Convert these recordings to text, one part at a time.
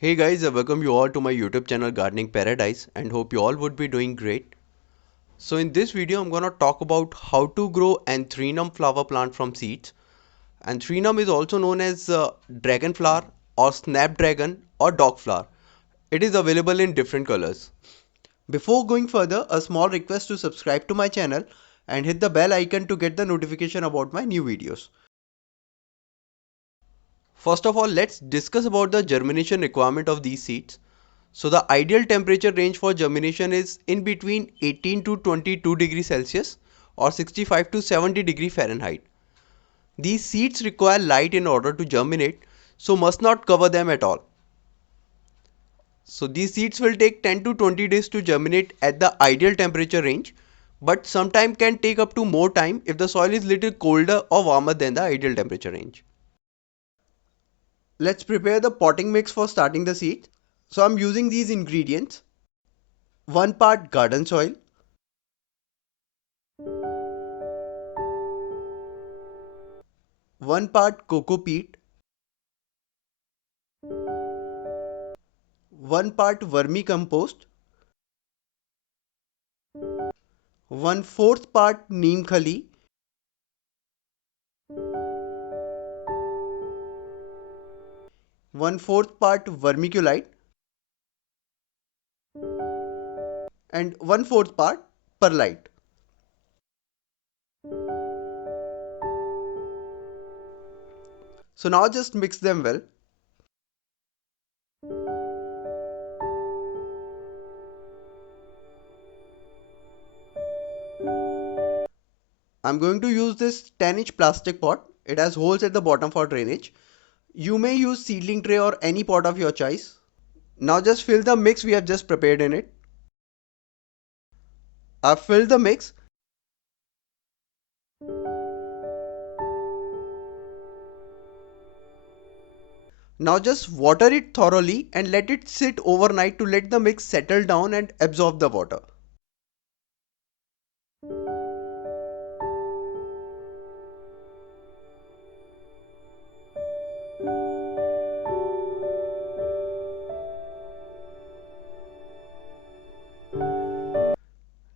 Hey guys, I welcome you all to my YouTube channel Gardening Paradise and hope you all would be doing great. So in this video I'm gonna talk about how to grow Anthrenum flower plant from seeds. Anthrenum is also known as dragon flower or snapdragon or dog flower. It is available in different colors. Before going further, a small request to subscribe to my channel and hit the bell icon to get the notification about my new videos. First of all, let's discuss about the germination requirement of these seeds. So the ideal temperature range for germination is in between 18 to 22 degrees Celsius or 65 to 70 degree Fahrenheit. These seeds require light in order to germinate, so must not cover them at all. So these seeds will take 10 to 20 days to germinate at the ideal temperature range, but sometimes can take up to more time if the soil is little colder or warmer than the ideal temperature range. Let's prepare the potting mix for starting the seeds. So I'm using these ingredients: 1 part garden soil, 1 part coco peat, 1 part vermicompost, 1/4 part neem khali, 1/4 part vermiculite, and 1/4 part perlite. So now just mix them well. I'm going to use this 10-inch plastic pot. It has holes at the bottom for drainage. You may use seedling tray or any pot of your choice. Now just fill the mix we have just prepared in it. I've filled the mix. Now just water it thoroughly and let it sit overnight to let the mix settle down and absorb the water.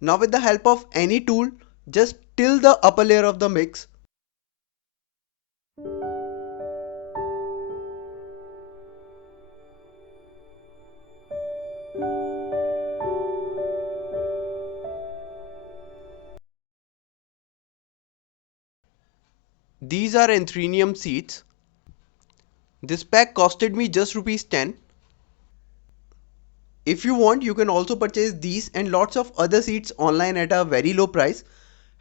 Now with the help of any tool, just till the upper layer of the mix. These are Anthrenum seeds. This pack costed me just rupees 10. If you want, you can also purchase these and lots of other seeds online at a very low price.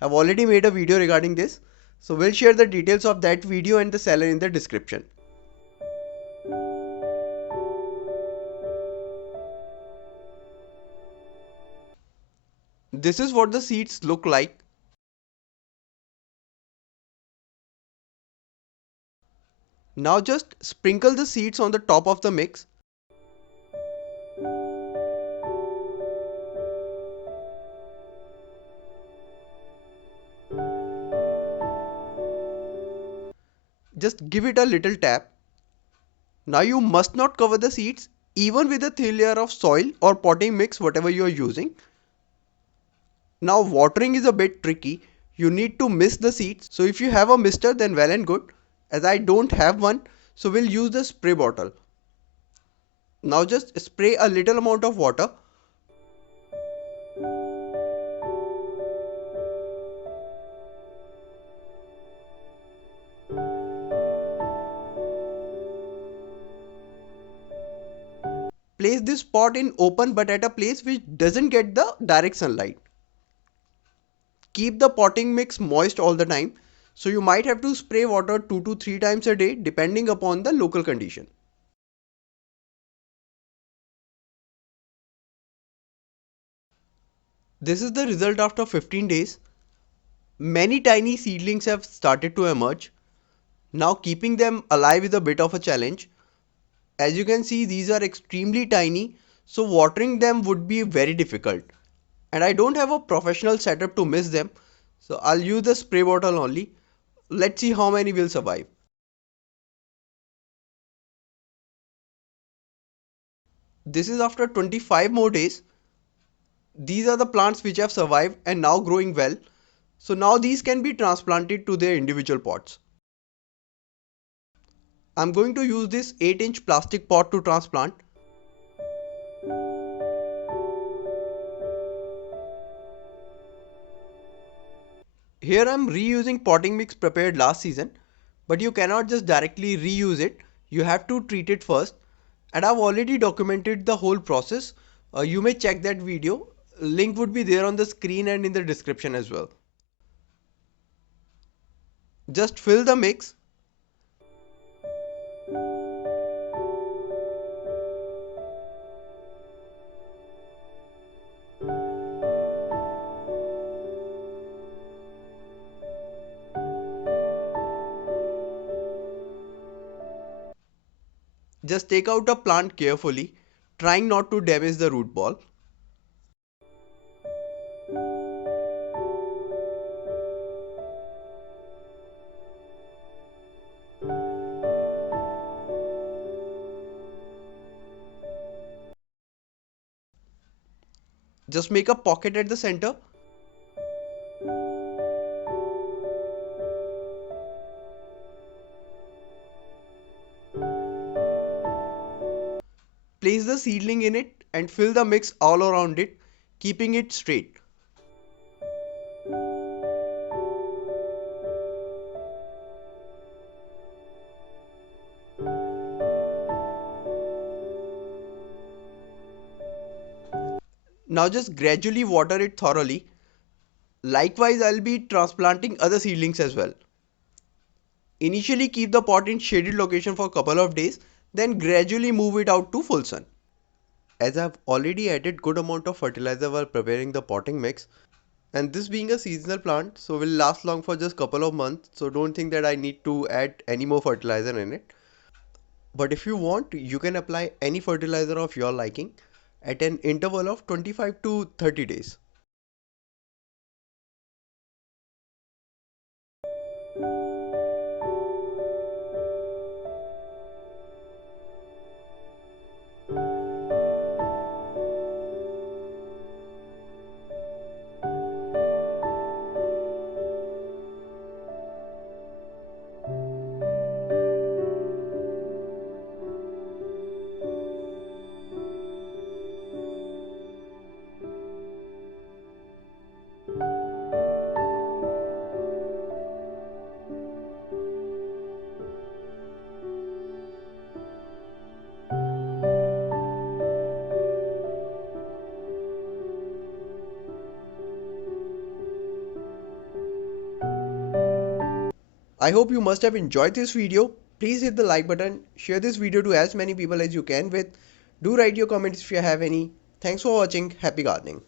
I've already made a video regarding this. So we'll share the details of that video and the seller in the description. This is what the seeds look like. Now just sprinkle the seeds on the top of the mix. Just give it a little tap. Now you must not cover the seeds even with a thin layer of soil or potting mix, whatever you are using. Now watering is a bit tricky. You need to mist the seeds. So if you have a mister, then well and good. As I don't have one, so we'll use the spray bottle. Now just spray a little amount of water. Place this pot in open but at a place which doesn't get the direct sunlight. Keep the potting mix moist all the time. So you might have to spray water 2 to 3 times a day depending upon the local condition. This is the result after 15 days. Many tiny seedlings have started to emerge. Now keeping them alive is a bit of a challenge. As you can see, these are extremely tiny, so watering them would be very difficult. And I don't have a professional setup to mist them, so I'll use the spray bottle only. Let's see how many will survive. This is after 25 more days. These are the plants which have survived and now growing well. So now these can be transplanted to their individual pots. I'm going to use this 8-inch plastic pot to transplant. Here I'm reusing potting mix prepared last season, but you cannot just directly reuse it. You have to treat it first, and I've already documented the whole process. You may check that video. Link would be there on the screen and in the description as well. Just fill the mix. Just take out a plant carefully, trying not to damage the root ball. Just make a pocket at the center. Place the seedling in it and fill the mix all around it, keeping it straight. Now just gradually water it thoroughly. Likewise, I'll be transplanting other seedlings as well. Initially keep the pot in shaded location for a couple of days, then gradually move it out to full sun. As I've already added good amount of fertilizer while preparing the potting mix, and this being a seasonal plant, so will last long for just couple of months, so don't think that I need to add any more fertilizer in it. But if you want, you can apply any fertilizer of your liking at an interval of 25 to 30 days. I hope you must have enjoyed this video. Please hit the like button, share this video to as many people as you can with. Do write your comments if you have any. Thanks for watching. Happy gardening.